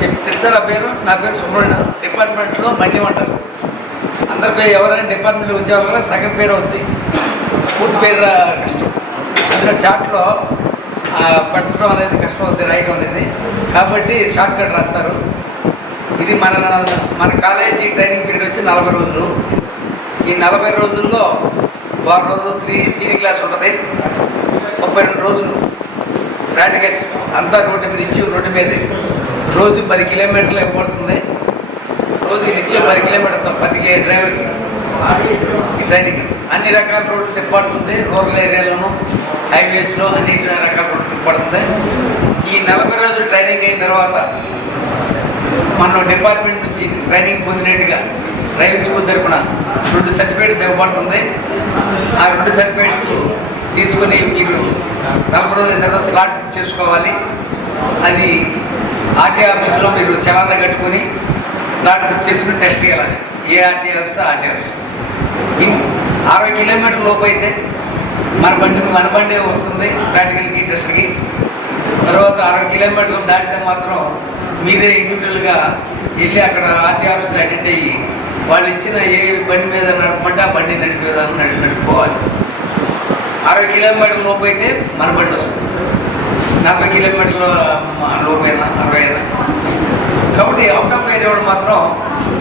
చెప్పి తెలుసా నా పేరు సుబ్రహ్మణ్యం. డిపార్ట్మెంట్లో బండి ఉంటారు. అందరి పేరు ఎవరైనా డిపార్ట్మెంట్లో వచ్చేవాళ్ళ సగం పేరు అవుద్ది, పూర్తి పేరు కష్టం. అందులో చాట్లో పట్టడం అనేది కష్టం అవుద్ది, రాయటం అనేది. కాబట్టి షార్ట్ కట్ రాస్తారు. ఇది మన కాలేజీ ట్రైనింగ్ పీరియడ్ వచ్చి 40 రోజులు. ఈ 40 రోజుల్లో వారం రోజులు థియరీ క్లాస్ ఉంటుంది, 32 రోజులు ప్రాక్టికల్స్. అంతా రోడ్డు మీద ఇచ్చి రోడ్డు మీద రోజు 10 కిలోమీటర్లు ఇవ్వబడుతుంది. రోజుకి నిత్యం 10 కిలోమీటర్లు 10 డ్రైవర్కి ఈ ట్రైనింగ్. అన్ని రకాల రోడ్లు తిప్పబడుతుంది. రూరల్ ఏరియాలోనూ హైవేస్లో అన్ని రకాల రోడ్లు తిప్పబడుతుంది. ఈ 40 రోజులు ట్రైనింగ్ అయిన తర్వాత మనం డిపార్ట్మెంట్ నుంచి ట్రైనింగ్ పొందినట్టుగా డ్రైవింగ్ స్కూల్ తరపున 2 సర్టిఫికేట్స్ ఇవ్వబడుతుంది. ఆ 2 సర్టిఫికేట్స్ తీసుకుని మీరు 40 రోజుల తర్వాత స్లాట్ బుక్ చేసుకోవాలి. అది ఆర్టీఐ ఆఫీస్లో మీరు చలానా కట్టుకొని స్లాట్ బుక్ చేసుకుని టెస్ట్కి వెళ్ళాలి. ఏ ఆర్టీఐ ఆఫీస్ ఆర్టీఐ ఆఫీస్. 60 కిలోమీటర్ల లోపు అయితే మన బండి వస్తుంది ప్రాక్టికల్కి టెస్ట్కి. తర్వాత 60 కిలోమీటర్లు దాటితే మాత్రం మీరే ఇండివిజువల్గా వెళ్ళి అక్కడ ఆర్టీఐ ఆఫీస్లో అటెండ్ అయ్యి వాళ్ళు ఇచ్చిన ఏ బండి మీద నడపమంటే ఆ బండి నడుపుకోవాలి. 60 కిలోమీటర్ల లోపు అయితే మన బండి వస్తుంది. 40 కిలోమీటర్ల లోపైనా 60 అయినా వస్తుంది. కాబట్టి అవుట్ ఆఫ్ ఏరియా వాళ్ళు మాత్రం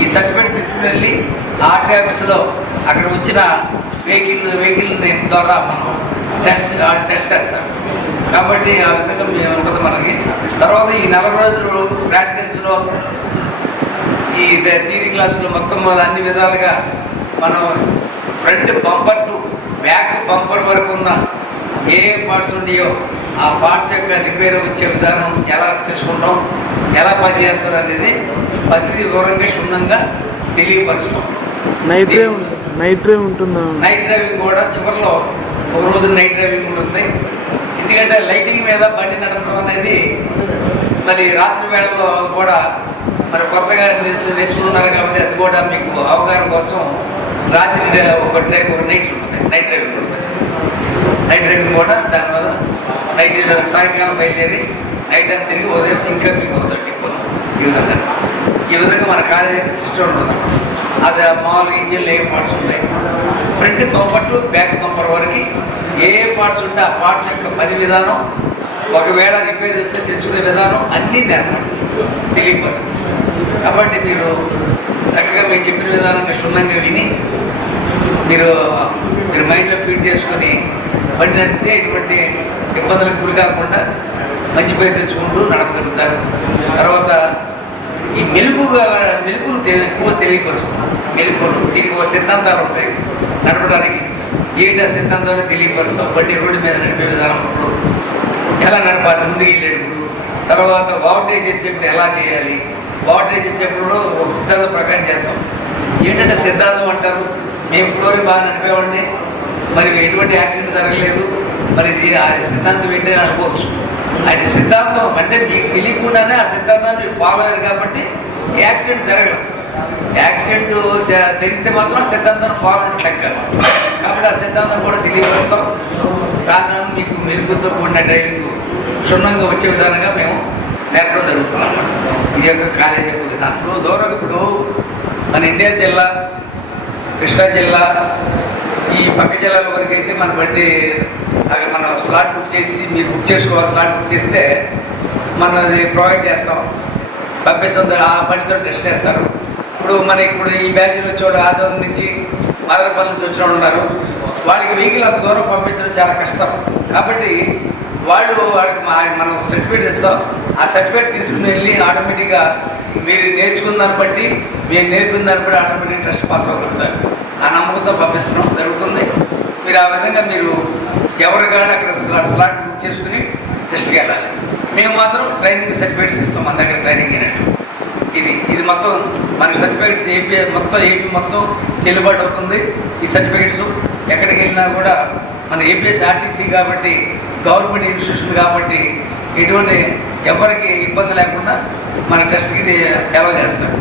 ఈ సర్టిఫికేట్ తీసుకుని వెళ్ళి ఆర్టీఐ ఆఫీస్లో అక్కడ వచ్చిన వెహికల్ నేమ్ ద్వారా మనం టెస్ట్ చేస్తారు. కాబట్టి ఆ విధంగా ఉంటుంది మనకి. తర్వాత ఈ 40 రోజులు ప్రాక్టికల్స్లో ఈ థియరీ క్లాసులో మొత్తం అన్ని విధాలుగా మనం front bumper to back bumper వరకు ఉన్న ఏ పార్ట్స్ ఉన్నాయో ఆ పార్ట్స్ యొక్క రిపేర్ వచ్చే విధానం ఎలా తీసుకుంటాం, ఎలా పనిచేస్తారు అనేది ప్రతి వివరంగా క్షుణ్ణంగా తెలియపరుస్తాం. నైట్ డ్రైవింగ్ కూడా చివరిలో ఒక రోజు నైట్ డ్రైవింగ్ ఉంటుంది. ఎందుకంటే లైటింగ్ మీద బండి నడపడం అనేది మరి రాత్రి వేళలో కూడా మరి కొత్తగా నేర్చుకున్నారు కాబట్టి అది కూడా మీకు అవగాహన కోసం రాత్రి ఒక నైట్ ఉంటుంది, నైట్ డ్రైవింగ్ ఉంటుంది. నైట్ డ్రైవింగ్ కూడా దానివల్ల నైట్ సాయంకాలం బయలుదేరి నైట్ అని తిరిగి ఉదయం ఇంకా మీకు అవుతుంది డిపోలో. ఈ విధంగా మన కాలేజీ సిస్టమ్ ఉంటుంది. అది మామూలుగా ఇంజిన్లో ఏ పార్ట్స్ ఉంటాయి, front bumper to back bumper వరకు ఏ పార్ట్స్ ఉంటే ఆ పార్ట్స్ యొక్క పని విధానం, ఒకవేళ రిపేర్ చేస్తే తెచ్చుకునే విధానం అన్నీ తెలియపడుతుంది. కాబట్టి మీరు చక్కగా మీరు చెప్పిన విధానంగా క్షుణ్ణంగా విని మీరు మైండ్లో ఫీడ్ చేసుకొని బండి నడిపితే ఎటువంటి ఇబ్బందులకు గురి కాకుండా మంచి పేరు తెచ్చుకుంటూ నడపగలుగుతారు. తర్వాత ఈ మెలుకులు ఎక్కువ తెలియపరుస్తుంది. మెలుకులు దీనికి ఒక సిద్ధాంతాలు ఉంటాయి నడపడానికి. ఏంటి ఆ సిద్ధాంతాలు తెలియపరుస్తాం. బండి రోడ్డు మీద నడిపే విధానం ఎలా నడపాలి, ముందుకు వెళ్ళేటప్పుడు, తర్వాత ఓవర్టేక్ చేసేప్పుడు ఎలా చేయాలి, ఓవర్టేక్ చేసేప్పుడు ఒక సిద్ధాంతం ప్రకారం చేస్తాం. ఏంటంటే సిద్ధాంతం అంటారు, మేము ఫ్లోరీ బాగా నడిపేవాడిని, మరి ఎటువంటి యాక్సిడెంట్ జరగలేదు, మరి ఆ సిద్ధాంతం ఏంటని అనుకోవచ్చు. అది సిద్ధాంతం అంటే మీకు తెలియకుండానే ఆ సిద్ధాంతాన్ని ఫాలో అయ్యారు కాబట్టి యాక్సిడెంట్ జరగదు. యాక్సిడెంట్ జరిగితే మాత్రం సిద్ధాంతాన్ని ఫాలో లెక్క. కాబట్టి ఆ సిద్ధాంతం కూడా తెలియపరుస్తాం. దాని మీకు మెరుగుతో కూడిన డ్రైవింగ్ క్షుణ్ణంగా వచ్చే విధానంగా మేము నేర్పడం జరుగుతున్నాం. ఇది యొక్క కాలేజీ యొక్క విధానంలో దూరం. ఇప్పుడు మన ఎన్టీఆర్ జిల్లా, కృష్ణా జిల్లా, ఈ పక్క జిల్లాల వరకు అయితే మన బండి అక్కడ మనం స్లాట్ బుక్ చేసి మీరు బుక్ చేసుకోవాలి. స్లాట్ బుక్ చేస్తే మనది ప్రొవైడ్ చేస్తాం, పంపిస్తాం. ఆ బండితో టెస్ట్ చేస్తారు. ఇప్పుడు ఈ బ్యాచ్లో వచ్చేవాళ్ళు ఆదోని నుంచి మదనపల్లి నుంచి వచ్చిన వాళ్ళు ఉన్నారు. వాళ్ళకి వెహికల్ అంత దూరం పంపించడం చాలా కష్టం. కాబట్టి వాళ్ళకి మనం సర్టిఫికేట్ ఇస్తాం. ఆ సర్టిఫికేట్ తీసుకుని వెళ్ళి ఆటోమేటిక్గా మీరు నేర్చుకున్న దాన్ని బట్టి, మీరు నేర్పిన దాన్ని బట్టి ఆటోమేటిక్ టెస్ట్ పాస్ అవ్వగలుగుతారు. ఆ నమ్మకంతో పంపిస్తున్నాం జరుగుతుంది. మీరు ఆ విధంగా మీరు ఎవరి కానీ అక్కడ స్లాట్ బుక్ చేసుకుని టెస్ట్కి వెళ్ళాలి. మేము మాత్రం ట్రైనింగ్ సర్టిఫికేట్స్ ఇస్తాం మన దగ్గర ట్రైనింగ్ అయినట్టు. ఇది మొత్తం మన సర్టిఫికేట్స్ ఏపీ మొత్తం చెల్లుబాటు అవుతుంది. ఈ సర్టిఫికేట్స్ ఎక్కడికి వెళ్ళినా కూడా మన ఏపీఎస్ ఆర్టీసీ కాబట్టి గవర్నమెంట్ ఇన్స్టిట్యూషన్ కాబట్టి ఎటువంటి ఎవరికి ఇబ్బంది లేకుండా మన టెస్ట్కి అలౌ చేస్తారు.